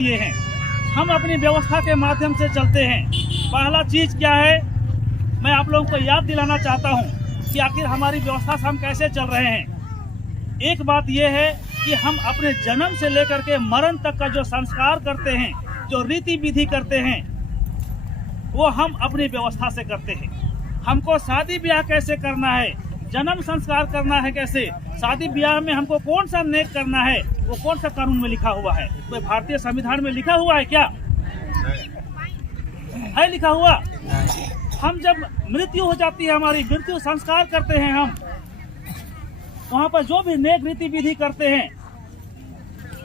ये हैं, हम अपनी व्यवस्था के माध्यम से चलते हैं। पहला चीज क्या है, मैं आप लोगों को याद दिलाना चाहता हूं कि आखिर हमारी व्यवस्था से हम कैसे चल रहे हैं। एक बात यह है कि हम अपने जन्म से लेकर के मरण तक का जो संस्कार करते हैं, जो रीति विधि करते हैं, वो हम अपनी व्यवस्था से करते हैं। हमको शादी ब्याह कैसे करना है, जन्म संस्कार करना है कैसे, शादी ब्याह में हमको कौन सा नेक करना है, वो कौन सा कानून में लिखा हुआ है? कोई भारतीय संविधान में लिखा हुआ है क्या? है लिखा हुआ? हम जब मृत्यु हो जाती है, हमारी मृत्यु संस्कार करते हैं हम, वहाँ पर जो भी नेक रीति विधि करते हैं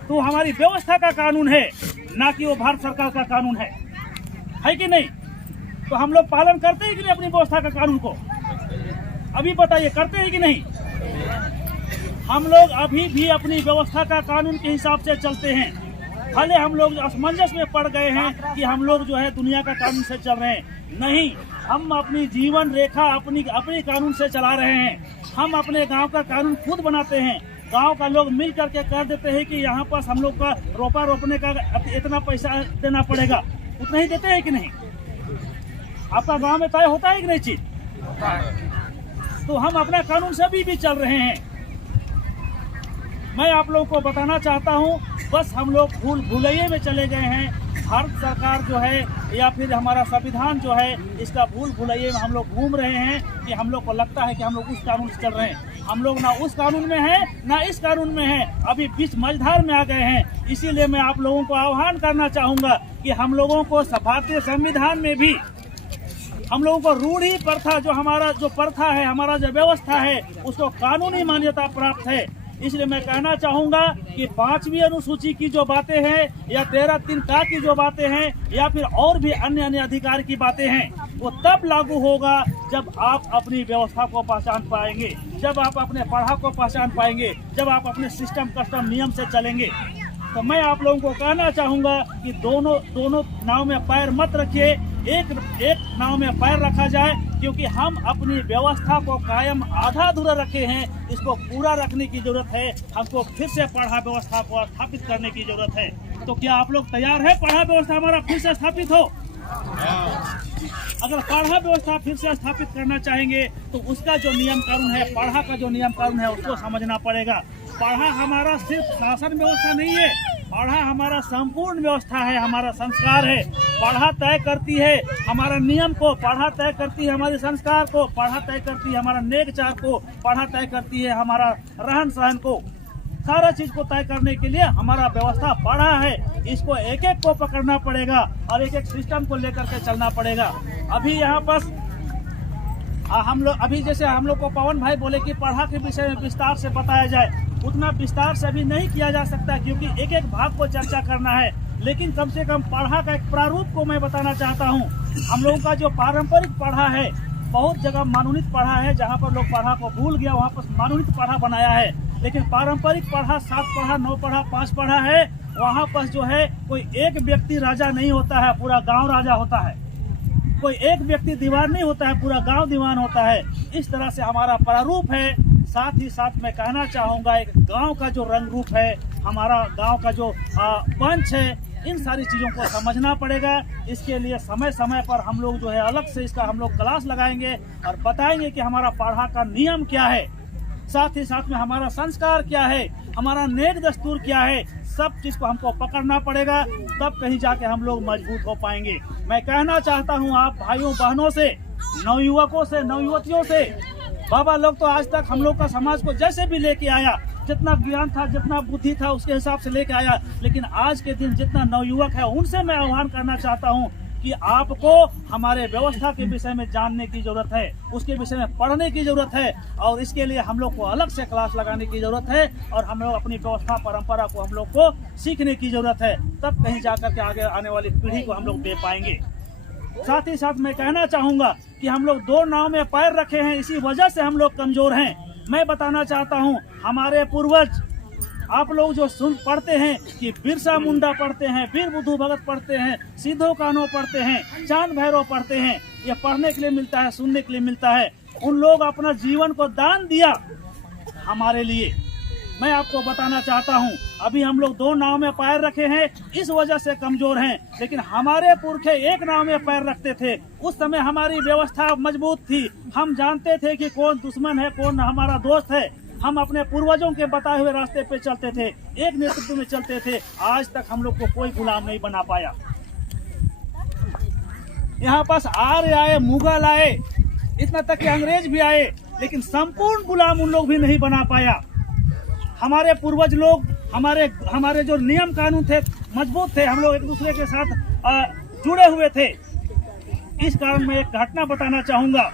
तो हमारी व्यवस्था का कानून है, ना कि वो भारत सरकार का कानून है कि नहीं? तो हम लोग पालन करते हैं कि नहीं अपनी व्यवस्था का कानून को? अभी बताइए, करते हैं कि नहीं? हम लोग अभी भी अपनी व्यवस्था का कानून के हिसाब से चलते हैं। भले हम लोग असमंजस में पड़ गए हैं कि हम लोग जो है दुनिया का कानून से चल रहे हैं, नहीं, हम अपनी जीवन रेखा अपनी कानून से चला रहे हैं। हम अपने गांव का कानून खुद बनाते हैं। गांव का लोग मिल करके कह देते हैं कि यहाँ पास हम लोग का रोपा रोपने का इतना पैसा देना पड़ेगा, उतना ही देते हैं कि नहीं? आपका गांव में तय होता है कि नहीं चीज? तो हम अपना कानून से भी चल रहे हैं। मैं आप लोगों को बताना चाहता हूं, बस हम लोग भूल भुलैये में चले गए हैं। भारत सरकार जो है या फिर हमारा संविधान जो है, इसका भूल भुलैये में हम लोग घूम रहे हैं कि हम लोग को लगता है कि हम लोग उस कानून से चल रहे हैं। हम लोग ना उस कानून में हैं, ना इस कानून में हैं, अभी बीच मझधार में आ गए हैं। इसीलिए मैं आप लोगों को आह्वान करना चाहूँगा कि हम लोगों को भारतीय संविधान में भी हम लोगों को रूढ़ी प्रथा, जो हमारा जो प्रथा है, हमारा जो व्यवस्था है, उसको कानूनी मान्यता प्राप्त है। इसलिए मैं कहना चाहूंगा कि 5वीं अनुसूची की जो बातें हैं या 13(3) का की जो बातें हैं या फिर और भी अन्य अधिकार की बातें हैं, वो तब लागू होगा जब आप अपनी व्यवस्था को पहचान पाएंगे, जब आप अपने पढ़ा को पहचान पाएंगे, जब आप अपने सिस्टम कस्टम नियम से चलेंगे। तो मैं आप लोगों को कहना चाहूंगा कि दोनों नाव में पैर मत रखिए, एक नाव में पैर रखा जाए, क्योंकि हम अपनी व्यवस्था को कायम आधा अधूरा रखे हैं, इसको पूरा रखने की जरूरत है। हमको फिर से पढ़ा व्यवस्था को स्थापित करने की जरूरत है। तो क्या आप लोग तैयार है पढ़ा व्यवस्था हमारा फिर से स्थापित हो? अगर पढ़ा व्यवस्था फिर से स्थापित करना चाहेंगे तो उसका जो नियम कानून है, पढ़ा का जो नियम कानून है, उसको समझना पड़ेगा। पढ़ा हमारा सिर्फ शासन व्यवस्था नहीं है, पढ़ा हमारा संपूर्ण व्यवस्था है, हमारा संस्कार है। पढ़ा तय करती है हमारा नियम को, पढ़ा तय करती है हमारे संस्कार को, पढ़ा तय करती है हमारा नेकचार को, पढ़ा तय करती है हमारा रहन सहन को। सारा चीज को तय करने के लिए हमारा व्यवस्था पढ़ा है। इसको एक एक को पकड़ना पड़ेगा और एक एक सिस्टम को लेकर के चलना पड़ेगा। अभी यहाँ पर हम लोग अभी जैसे हम लोग को पवन भाई बोले कि पढ़ा के विषय में विस्तार से बताया जाए, उतना विस्तार से अभी नहीं किया जा सकता, क्योंकि एक एक भाग को चर्चा करना है। लेकिन कम से कम पढ़ा का एक प्रारूप को मैं बताना चाहता हूँ। हम लोगों का जो पारंपरिक पढ़ा है, बहुत जगह मानोनीत पढ़ा है, जहाँ पर लोग पढ़ा को भूल गया वहाँ पर मानोनीत पढ़ा बनाया है। लेकिन पारंपरिक पढ़ा 7 पढ़ा 9 पढ़ा 5 पढ़ा है, वहाँ पर जो है कोई एक व्यक्ति राजा नहीं होता है, पूरा गाँव राजा होता है। कोई एक व्यक्ति दीवान नहीं होता है, पूरा गांव दीवान होता है। इस तरह से हमारा प्रारूप है। साथ ही साथ मैं कहना चाहूँगा, एक गांव का जो रंग रूप है, हमारा गांव का जो पंच है, इन सारी चीज़ों को समझना पड़ेगा। इसके लिए समय समय पर हम लोग जो है अलग से इसका हम लोग क्लास लगाएंगे और बताएंगे कि हमारा पढ़ा का नियम क्या है, साथ ही साथ में हमारा संस्कार क्या है, हमारा नेक दस्तूर क्या है। सब चीज को हमको पकड़ना पड़ेगा, तब कहीं जाके हम लोग मजबूत हो पाएंगे। मैं कहना चाहता हूँ आप भाइयों बहनों से, नवयुवकों से, नवयुवतियों से, बाबा लोग तो आज तक हम लोग का समाज को जैसे भी लेके आया, जितना ज्ञान था, जितना बुद्धि था, उसके हिसाब से लेके आया। लेकिन आज के दिन जितना नवयुवक है, उनसे मैं आह्वान करना चाहता हूँ कि आपको हमारे व्यवस्था के विषय में जानने की जरूरत है, उसके विषय में पढ़ने की जरूरत है, और इसके लिए हम लोग को अलग से क्लास लगाने की जरूरत है, और हम लोग अपनी व्यवस्था परंपरा को हम लोग को सीखने की जरूरत है। तब कहीं जाकर के आगे आने वाली पीढ़ी को हम लोग दे पाएंगे। साथ ही साथ मैं कहना चाहूंगा कि हम लोग 2 नाव में पैर रखे हैं, इसी वजह से हम लोग कमजोर हैं। मैं बताना चाहता हूँ, हमारे पूर्वज, आप लोग जो पढ़ते हैं कि बिरसा मुंडा पढ़ते हैं, वीर बुद्धू भगत पढ़ते हैं, सिद्धो कान्हो पढ़ते हैं, चांद भैरव पढ़ते हैं, ये पढ़ने के लिए मिलता है, सुनने के लिए मिलता है। उन लोग अपना जीवन को दान दिया हमारे लिए। मैं आपको बताना चाहता हूँ, अभी हम लोग 2 नाव में पैर रखे हैं, इस वजह से कमजोर हैं। लेकिन हमारे पुरखे 1 नाव में पैर रखते थे। उस समय हमारी व्यवस्था मजबूत थी। हम जानते थे कि कौन दुश्मन है, कौन हमारा दोस्त है। हम अपने पूर्वजों के बताए हुए रास्ते पे चलते थे, एक नेतृत्व में चलते थे। आज तक हम लोग को कोई गुलाम नहीं बना पाया। यहाँ पास आर्य आए, मुगल आए, इतना तक कि अंग्रेज भी आए, लेकिन संपूर्ण गुलाम उन लोग भी नहीं बना पाया। हमारे पूर्वज लोग, हमारे जो नियम कानून थे मजबूत थे। हम लोग एक दूसरे के साथ जुड़े हुए थे। इस कारण मैं एक घटना बताना चाहूंगा।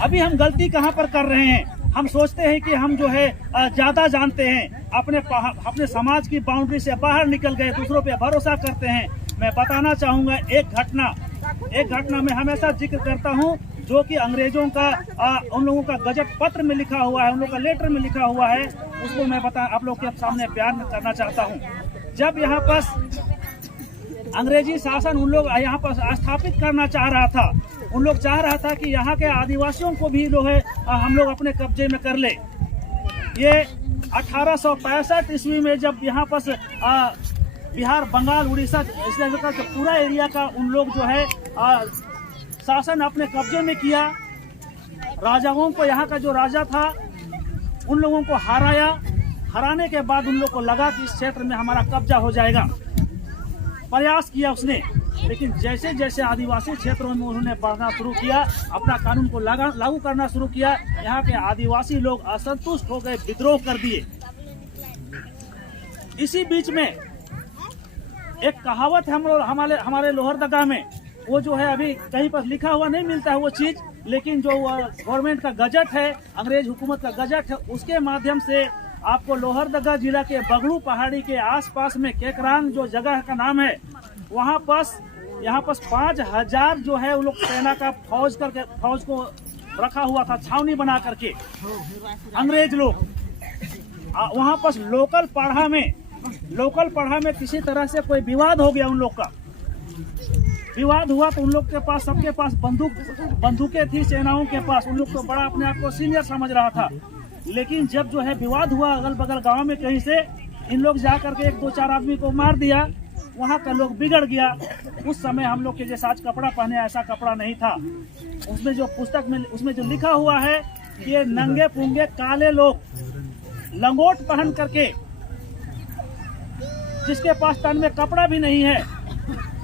अभी हम गलती कहाँ पर कर रहे हैं? हम सोचते हैं कि हम जो है ज्यादा जानते हैं, अपने समाज की बाउंड्री से बाहर निकल गए, दूसरों पे भरोसा करते हैं। मैं बताना चाहूंगा एक घटना मैं हमेशा जिक्र करता हूं, जो कि अंग्रेजों का उन लोगों का गजट पत्र में लिखा हुआ है, उन लोगों का लेटर में लिखा हुआ है। उसको मैं आप लोग के सामने बयान करना चाहता हूं। जब यहाँ पर अंग्रेजी शासन उन लोग यहाँ पर स्थापित करना चाह रहा था, उन लोग चाह रहा था कि यहाँ के आदिवासियों को भी जो है हम लोग अपने कब्जे में कर ले। ये 1865 ईस्वी में जब यहाँ पर बिहार, बंगाल, उड़ीसा, इसलिए पूरा एरिया का उन लोग जो है शासन अपने कब्जे में किया। राजाओं को, यहाँ का जो राजा था, उन लोगों को हराने के बाद उन लोग को लगा कि इस क्षेत्र में हमारा कब्जा हो जाएगा। प्रयास किया उसने, लेकिन जैसे जैसे आदिवासी क्षेत्रों में उन्होंने बढ़ना शुरू किया, अपना कानून को लागू करना शुरू किया, यहाँ के आदिवासी लोग असंतुष्ट हो गए, विद्रोह कर दिए। इसी बीच में एक कहावत है हमारे लोहरदगा में, वो जो है अभी कहीं पर लिखा हुआ नहीं मिलता है वो चीज, लेकिन जो गवर्नमेंट का गजट है, अंग्रेज हुकूमत का गजट है, उसके माध्यम से आपको लोहरदगा जिला के बगड़ू पहाड़ी के आसपास में केकरांग जो जगह का नाम है, वहाँ पास यहाँ पास 5000 जो है वो लोग सेना का फौज को रखा हुआ था, छावनी बना करके अंग्रेज लोग। वहाँ पास लोकल पढ़ा में किसी तरह से कोई विवाद हो गया, उन लोग का विवाद हुआ तो उन लोग के पास, सबके पास बंदूकें थी, सेनाओं के पास। उन लोग तो बड़ा अपने आप को सीनियर समझ रहा था। लेकिन जब जो है विवाद हुआ अगल बगल गांव में कहीं से, इन लोग जा करके 1-2-4 आदमी को मार दिया। वहाँ का लोग बिगड़ गया। उस समय हम लोग के जैसा आज कपड़ा पहने ऐसा कपड़ा नहीं था। उसमें जो पुस्तक में उसमें जो लिखा हुआ है कि ये नंगे पुंगे काले लोग लंगोट पहन करके, जिसके पास तन में कपड़ा भी नहीं है,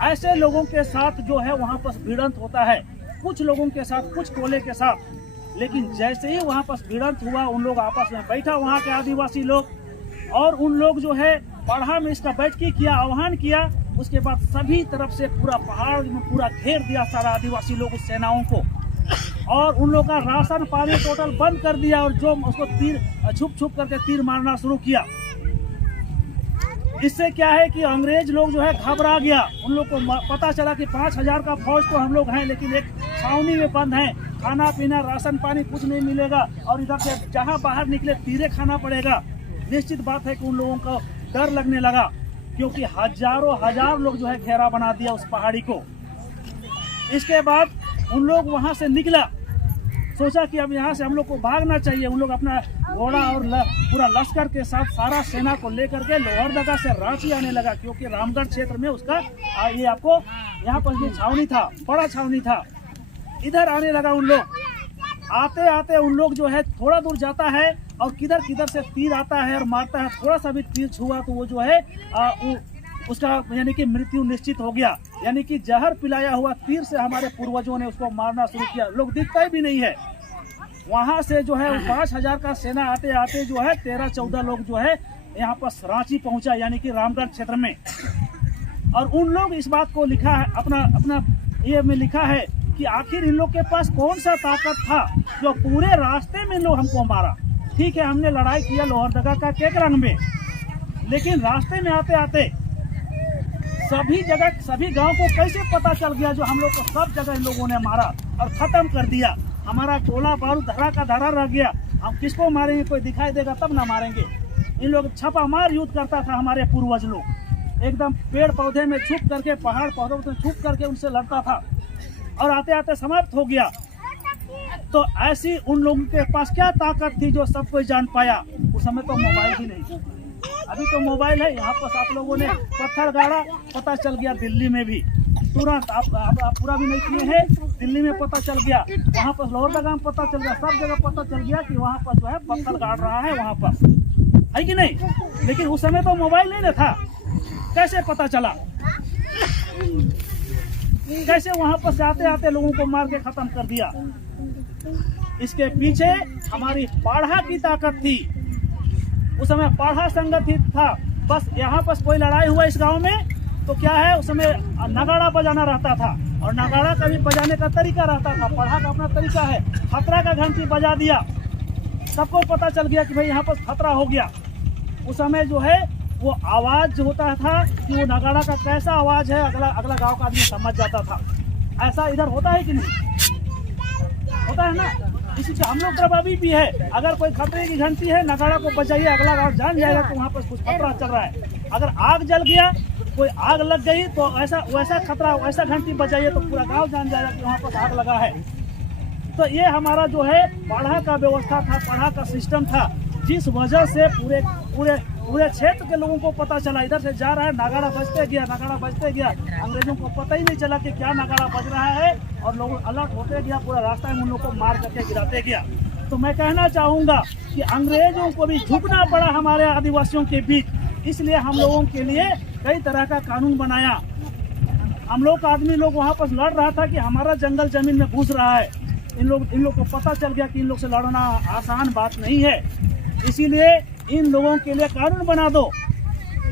ऐसे लोगों के साथ जो है वहाँ पर भिड़ंत होता है। कुछ लोगों के साथ, कुछ टोले के साथ। लेकिन जैसे ही वहाँ पर भिड़ंत हुआ, उन लोग आपस में बैठा, वहाँ के आदिवासी लोग, और उन लोग जो है पढ़ा में इसका बैठकी किया, आह्वान किया। उसके बाद सभी तरफ से पूरा पहाड़ में पूरा घेर दिया सारा आदिवासी लोग उस सेनाओं को, और उन लोग का राशन पानी टोटल बंद कर दिया, और जो उसको तीर छुप करके तीर मारना शुरू किया। इससे क्या है कि अंग्रेज लोग जो है घबरा गया। उन लोग को पता चला कि 5000 का फौज तो हम लोग हैं, लेकिन एक छावनी में बंद हैं, खाना पीना राशन पानी कुछ नहीं मिलेगा, और इधर से जहां बाहर निकले तीरे खाना पड़ेगा। निश्चित बात है कि उन लोगों को डर लगने लगा, क्योंकि हजार लोग जो है घेरा बना दिया उस पहाड़ी को। इसके बाद उन लोग वहां से निकला, सोचा कि अब यहाँ से हम लोग को भागना चाहिए। उन लोग अपना घोड़ा और पूरा लश्कर के साथ सारा सेना को लेकर के लोहरदगा से रांची आने लगा, क्योंकि रामगढ़ क्षेत्र में उसका ये आपको यहाँ पर ये छावनी था, बड़ा छावनी था। इधर आने लगा उन लोग। आते आते उन लोग जो है थोड़ा दूर जाता है, और किधर से तीर आता है और मारता है। थोड़ा सा भी तीर छुआ तो वो जो है उसका यानी कि मृत्यु निश्चित हो गया। यानी कि जहर पिलाया हुआ तीर से हमारे पूर्वजों ने उसको मारना शुरू किया। लोग दिखता भी नहीं है। वहां से जो है 5000 का सेना आते आते जो है 13-14 लोग जो है यहाँ पर रांची पहुंचा, यानी कि रामगढ़ क्षेत्र में। और उन लोग इस बात को लिखा है, अपना ये में लिखा है कि आखिर इन लोग के पास कौन सा ताकत था जो पूरे रास्ते में लोग हमको मारा। ठीक है, हमने लड़ाई किया लोहरदगा का केकरंग में, लेकिन रास्ते में आते आते सभी जगह सभी गांव को कैसे पता चल गया, जो हम लोग को सब जगह इन लोगों ने मारा और खत्म कर दिया। हमारा गोला बारूद धरा का धरा रह गया। हम किसको मारेंगे, कोई दिखाई देगा तब ना मारेंगे। इन लोग छापामार युद्ध करता था हमारे पूर्वज लोग, एकदम पेड़ पौधे में छुप करके, पहाड़ पौधों में छुप करके उनसे लड़ता था, और आते आते समाप्त हो गया। तो ऐसी उन लोगों के पास क्या ताकत थी जो सब कोई जान पाया। उस समय तो मोबाइल भी नहीं था। अभी तो मोबाइल है, यहाँ पर आप लोगों ने पत्थर गाड़ा, पता चल गया दिल्ली में भी तुरंत, आप पूरा भी नहीं किए हैं, दिल्ली में पता चल गया, वहाँ पर लोहरदगा में पता चल गया, सब जगह पता चल गया कि वहाँ पर जो है पत्थर गाड़ रहा है वहाँ पर, है कि नहीं। लेकिन उस समय तो मोबाइल नहीं ना था, कैसे पता चला, कैसे वहाँ पर से आते आते लोगों को मार के खत्म कर दिया। इसके पीछे हमारी पाढ़ा की ताकत थी, उस समय पाढ़ा संगठित था। बस यहाँ पर कोई लड़ाई हुआ इस गांव में तो क्या है, उस समय नगाड़ा बजाना रहता था, और नगाड़ा का भी बजाने का तरीका रहता था, पाढ़ा का अपना तरीका है। खतरा का घंटी बजा दिया, सबको पता चल गया कि भाई यहाँ पर खतरा हो गया। उस समय जो है वो आवाज जो होता था कि वो नगाड़ा का कैसा आवाज है, अगला गांव का आदमी समझ जाता था। ऐसा इधर होता है कि नहीं, होता है ना। इसी से हम लोग तरफ अभी भी है, अगर कोई खतरे की घंटी है, नगाड़ा को बजाइए, अगला गांव जान जाएगा कि वहाँ पर कुछ खतरा चल रहा है। अगर आग जल गया, कोई आग लग गई तो वैसा खतरा, वैसा घंटी बजाइए तो पूरा गांव जान जाएगा कि वहाँ पर आग लगा है। तो ये हमारा जो है पाढ़ा का व्यवस्था था, पाढ़ा का सिस्टम था, जिस वजह से पूरे क्षेत्र के लोगों को पता चला, इधर से जा रहा है नगाड़ा बजते गया, नगाड़ा बजते गया, अंग्रेजों को पता ही नहीं चला कि क्या नगाड़ा बज रहा है, और लोग अलर्ट होते गया, पूरा रास्ता में उन लोगों को मार करके गिराते गया। तो मैं कहना चाहूँगा कि अंग्रेजों को भी झुकना पड़ा हमारे आदिवासियों के बीच, इसलिए हम लोगों के लिए कई तरह का कानून बनाया। हम लोग आदमी लोग वहाँ पर लड़ रहा था कि हमारा जंगल जमीन में घुस रहा है, इन लोग को पता चल गया कि इन लोग से लड़ना आसान बात नहीं है, इसीलिए इन लोगों के लिए कानून बना दो।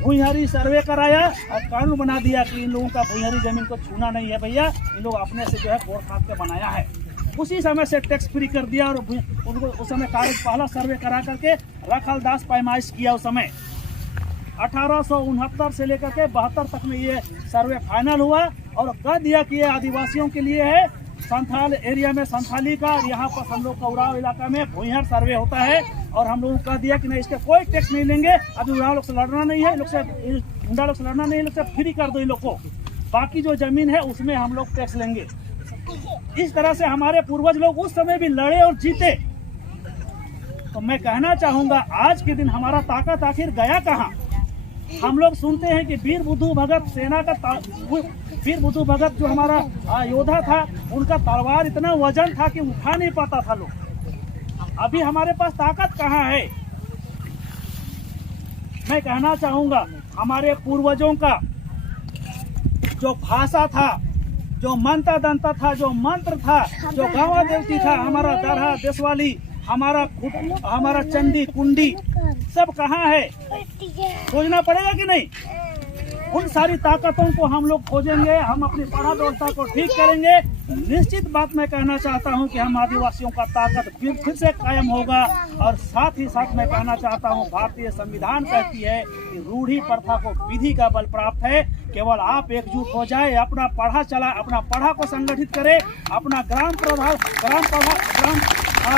भूइहारी सर्वे कराया और कानून बना दिया कि इन लोगों का भूइहारी जमीन को छूना नहीं है भैया, इन लोग अपने से जो है कोड़ खाद के बनाया है। उसी समय से टैक्स फ्री कर दिया, और उनको उस समय कागज पहला सर्वे करा करके रखलदास पैमाइश किया। उस समय 1869 से लेकर के 72 तक में ये सर्वे फाइनल हुआ, और कह दिया कि ये आदिवासियों के लिए है, संथाल एरिया में संथाली का, और यहाँ पर हम लोग का उराव इलाका में भूइहार सर्वे होता है, और हम लोगों को कह दिया कि नहीं, इसके कोई टैक्स नहीं लेंगे, अभी उराव लोग से लड़ना नहीं है, लोग से गुंडा लोग से लड़ना नहीं है, लोग से फ्री कर दो इन लोग को, बाकी जो जमीन है उसमें हम लोग टैक्स लेंगे। इस तरह से हमारे पूर्वज लोग उस समय भी लड़े और जीते। तो मैं कहना चाहूंगा आज के दिन हमारा ताकत आखिर गया कहाँ। हम लोग सुनते हैं कि वीर बुद्धू भगत सेना का वीर बुद्धू भगत जो हमारा योद्धा था, उनका तलवार इतना वजन था कि उठा नहीं पाता था लोग। अभी हमारे पास ताकत कहाँ है। मैं कहना चाहूंगा हमारे पूर्वजों का जो भाषा था, जो मंत्र दंता था, जो मंत्र था, जो गावा देवती था, हमारा दरहा देशवाली, हमारा चंडी कुंडी सब कहाँ है, खोजना पड़ेगा कि नहीं। उन सारी ताकतों को हम लोग खोजेंगे, हम अपनी पाढ़ा व्यवस्था को ठीक करेंगे। निश्चित बात मैं कहना चाहता हूं कि हम आदिवासियों का ताकत फिर से कायम होगा। और साथ ही साथ मैं कहना चाहता हूं, भारतीय संविधान कहती है कि रूढ़ी प्रथा को विधि का बल प्राप्त है। केवल आप एकजुट हो जाए, अपना पढ़ा को संगठित करे, अपना ग्राम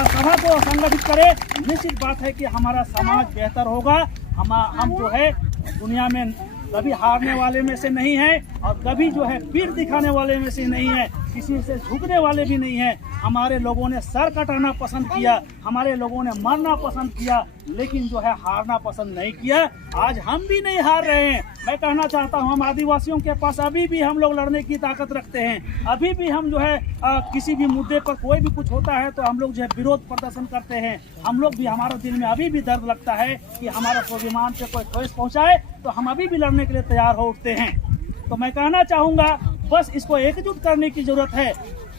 सभा को संगठित करे। निश्चित बात है कि हमारा समाज बेहतर होगा। हम जो है दुनिया में कभी हारने वाले में से नहीं है, और कभी जो है पीठ दिखाने वाले में से नहीं है, किसी से झुकने वाले भी नहीं है। हमारे लोगों ने सर कटाना पसंद किया, हमारे लोगों ने मरना पसंद किया, लेकिन जो है हारना पसंद नहीं किया। आज हम भी नहीं हार रहे हैं। मैं कहना चाहता हूं, हम आदिवासियों के पास अभी भी हम लोग लड़ने की ताकत रखते हैं। अभी भी हम जो है किसी भी मुद्दे पर कोई भी कुछ होता है तो हम लोग जो है विरोध प्रदर्शन करते हैं। हम लोग भी, हमारा दिल में अभी भी दर्द लगता है कि हमारा स्वाभिमान पे कोई ठोस पहुंचाए तो हम अभी भी लड़ने के लिए तैयार हो उठते हैं। तो मैं कहना चाहूंगा, बस इसको एकजुट करने की जरूरत है।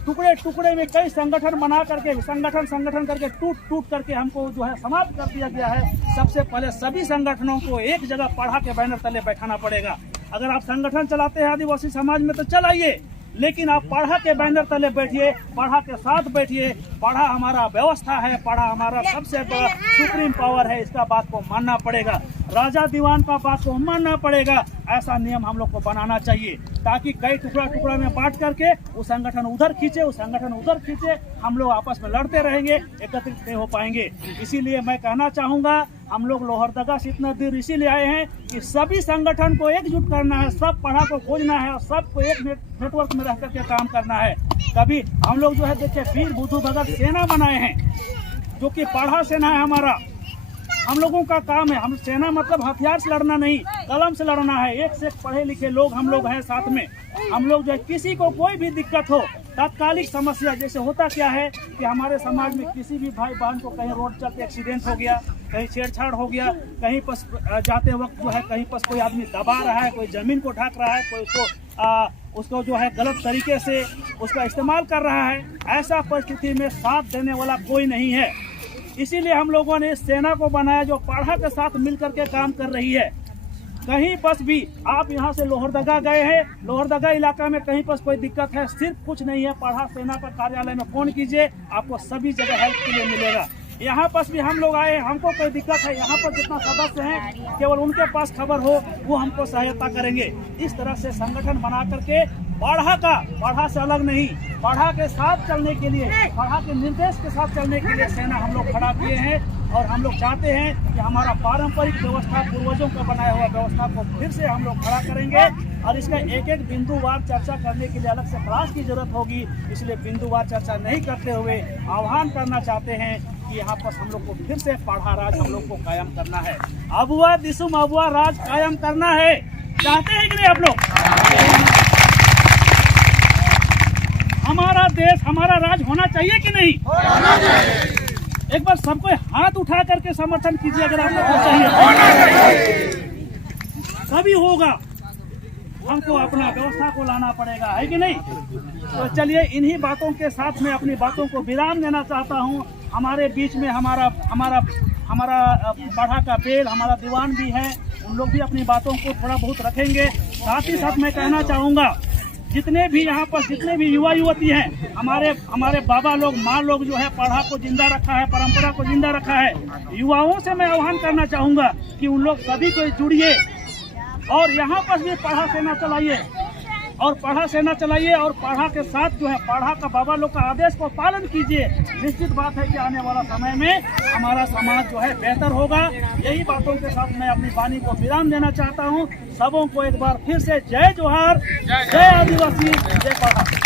टुकड़े टुकड़े में कई संगठन बना करके संगठन करके टूट करके हमको जो है समाप्त कर दिया गया है। सबसे पहले सभी संगठनों को एक जगह पढ़ा के बैनर तले बैठाना पड़ेगा। अगर आप संगठन चलाते हैं आदिवासी समाज में तो चलाइए, लेकिन आप पढ़ा के बैनर तले बैठिए, पढ़ा के साथ बैठिए। पढ़ा हमारा व्यवस्था है, पढ़ा हमारा सबसे बड़ा सुप्रीम पावर है, इसका बात को मानना पड़ेगा। राजा दीवान का बात को मानना पड़ेगा। ऐसा नियम हम लोग को बनाना चाहिए, ताकि कई टुकड़ा में बांट करके वो संगठन उधर खींचे, वो संगठन उधर खींचे, हम लोग आपस में लड़ते रहेंगे, एकत्रित नहीं हो पाएंगे। इसीलिए मैं कहना चाहूंगा, हम लोग लोहरदगा से इतना दूर इसीलिए आए हैं कि सभी संगठन को एकजुट करना है, सब पढ़ा को खोजना है, और सबको एक नेटवर्क में रह करके काम करना है। कभी हम लोग जो है देखिए वीर बुद्धू भगत सेना बनाए हैं, जो कि पढ़ा सेना है हमारा। हम लोगों का काम है, हम सेना मतलब हथियार से लड़ना नहीं, कलम से लड़ना है। एक से एक पढ़े लिखे लोग हम लोग हैं साथ में। हम लोग जो है किसी को कोई भी दिक्कत हो, तात्कालिक समस्या, जैसे होता क्या है कि हमारे समाज में किसी भी भाई बहन को कहीं रोड चलते एक्सीडेंट हो गया, कहीं छेड़छाड़ हो गया, कहीं पर जाते वक्त जो है कहीं पर कोई आदमी दबा रहा है, कोई जमीन को ढाक रहा है, कोई उसको जो है गलत तरीके से उसका इस्तेमाल कर रहा है, ऐसा परिस्थिति में साथ देने वाला कोई नहीं है। इसीलिए हम लोगों ने इस सेना को बनाया जो पाढ़ा के साथ मिलकर के काम कर रही है। कहीं पर भी आप यहाँ से लोहरदगा गए हैं, लोहरदगा इलाका में कहीं पर कोई दिक्कत है, सिर्फ कुछ नहीं है, पाढ़ा सेना का कार्यालय में फोन कीजिए, आपको सभी जगह हेल्प के लिए मिलेगा। यहाँ पर भी हम लोग आए, हमको कोई दिक्कत है, यहाँ पर जितना सदस्य हैं केवल उनके पास खबर हो वो हमको सहायता करेंगे। इस तरह से संगठन बना करके पाढ़ा से अलग नहीं, पाढ़ा के साथ चलने के लिए, पाढ़ा के निर्देश के साथ चलने के लिए सेना हम लोग खड़ा किए हैं। और हम लोग चाहते हैं कि हमारा पारंपरिक व्यवस्था, पूर्वजों का बनाया हुआ व्यवस्था को फिर से हम लोग खड़ा करेंगे। और इसका एक एक बिंदुवार चर्चा करने के लिए अलग से क्लास की जरूरत होगी, इसलिए बिंदुवार चर्चा नहीं करते हुए आह्वान करना चाहते हैं कि यहाँ पर हम लोग को फिर से पाढ़ा राज हम लोग को कायम करना है। अबुआ दिसुम अबुआ राज कायम करना है, चाहते हैं कि नहीं आप लोग? हमारा देश, हमारा राज होना चाहिए कि नहीं? होना चाहिए। एक बार सबको हाथ उठा करके समर्थन कीजिए अगर आप लोग को चाहिए। तभी होगा, हमको अपना व्यवस्था को लाना पड़ेगा, है कि नहीं? तो चलिए इन्हीं बातों के साथ मैं अपनी बातों को विराम देना चाहता हूँ। हमारे बीच में हमारा पाढ़ा का बेल, हमारा दीवान भी है, उन लोग भी अपनी बातों को थोड़ा बहुत रखेंगे। साथ ही साथ मैं कहना चाहूँगा, जितने भी यहाँ पर जितने भी युवा युवती हैं, हमारे बाबा लोग, माँ लोग जो है पाढ़ा को जिंदा रखा है, परंपरा को जिंदा रखा है। युवाओं से मैं आह्वान करना चाहूँगा कि उन लोग सभी को जुड़िए और यहाँ पर भी पाढ़ा सेना चलाइए और पाढ़ा सेना चलाइए और पाढ़ा के साथ जो है पाढ़ा का बाबा लोग का आदेश को पालन कीजिए। निश्चित बात है कि आने वाला समय में हमारा समाज जो है बेहतर होगा। यही बातों के साथ मैं अपनी वाणी को विराम देना चाहता हूँ। सबों को एक बार फिर से जय जोहार, जय आदिवासी, जय पाढ़ा।